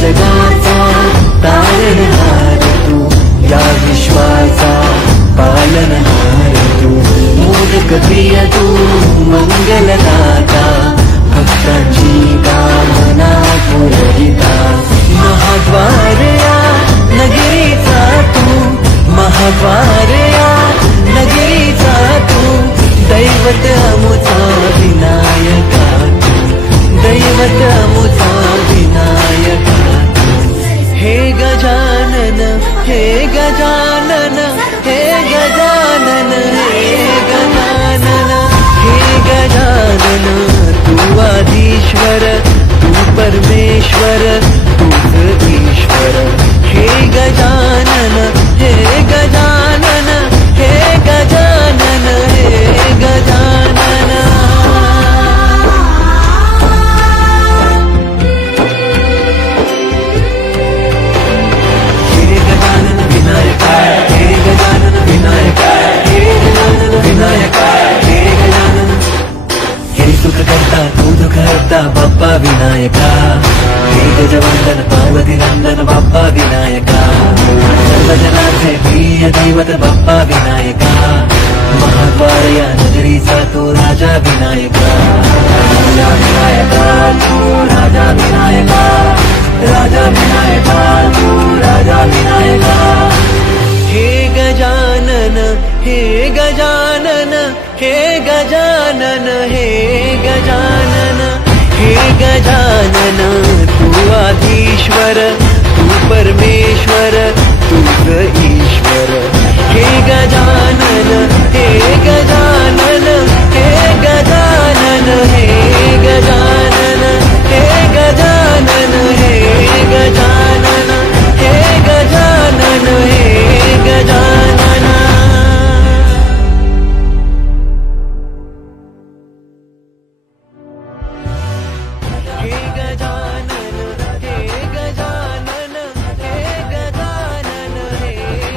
जगाचा तारणहार तू, या विश्वाचा पालनहार तू, मोदक प्रिय तू मंगलदाता, भक्तांची कामना पुरविता, महाद्वार या नगरीचा तू, महाद्वार या नगरीचा तू, दैवत अमुचा विनायका तू, दैवत अमुचा विनायका तू, हे गजानन हे गजानन हे गजानन हे गजानन हे गजानन, तू आदिश्वर तू परमेश्वर तूच ईश्वर, हे गजानन हे गजानन हे गजानन हे गजानन। हे गजानन विनायका, हे गजानन विनायका, हे गजानन विनायका, हे गजानन, हे सुख करता तू दुख हरता बाप्पा विनायका, हे गजवंदन पार्वती नंदन बाप्पा विनायका, सर्वजनांचे प्रिय दैवत बाप्पा विनायका, महाद्वार या नगरीचा तू राजा विनायका, राजा विनायका तू राजा विनायका, राजा विनायका तू राजा विनायका, हे गजानन हे गजानन हे गजानन हे गजानन हे गजानन, तू आदिश्वर तू परमेश्वर तूच ईश्वर, हे गजानन हे गजानन हे गजानन हे गजानन हे गजानन हे गजानन हे गजानन हे गजानन। हे गजानन हे गजानन हे गजानन हे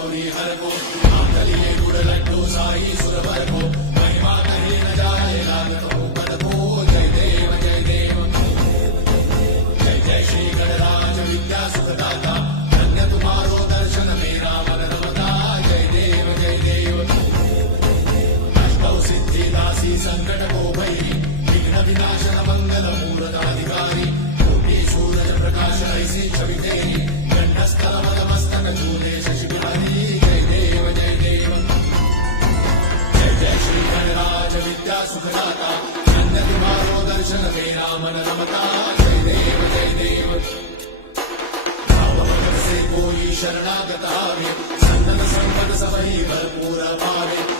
गौरी हर को मातलिये गुड़ लड्डू साई सुर भर को महिमा कही न जाए लागत हो पद को जय देव जय देव जय जय श्री गणराज विद्या सुखदाता धन्य तुम्हारो दर्शन मेरा मन रमता जय देव जय देव अष्टौ सिद्धि दासी संकट को भैरी विघ्न विनाशन मंगल मूर्त अधिकारी कोटि सूरज प्रकाश ऐसी छवि तेरी गंडस्थल मदमस्तक चूले शशि बिहारी जय देव जय देव जय जय श्री गणराज विद्या सुखदाता धन्य तुम्हारो दर्शन मेरा मन रमता जय देव जय देव भाव भगत से कोई शरणागत आवे संतन संपद सबही भरपूर पावे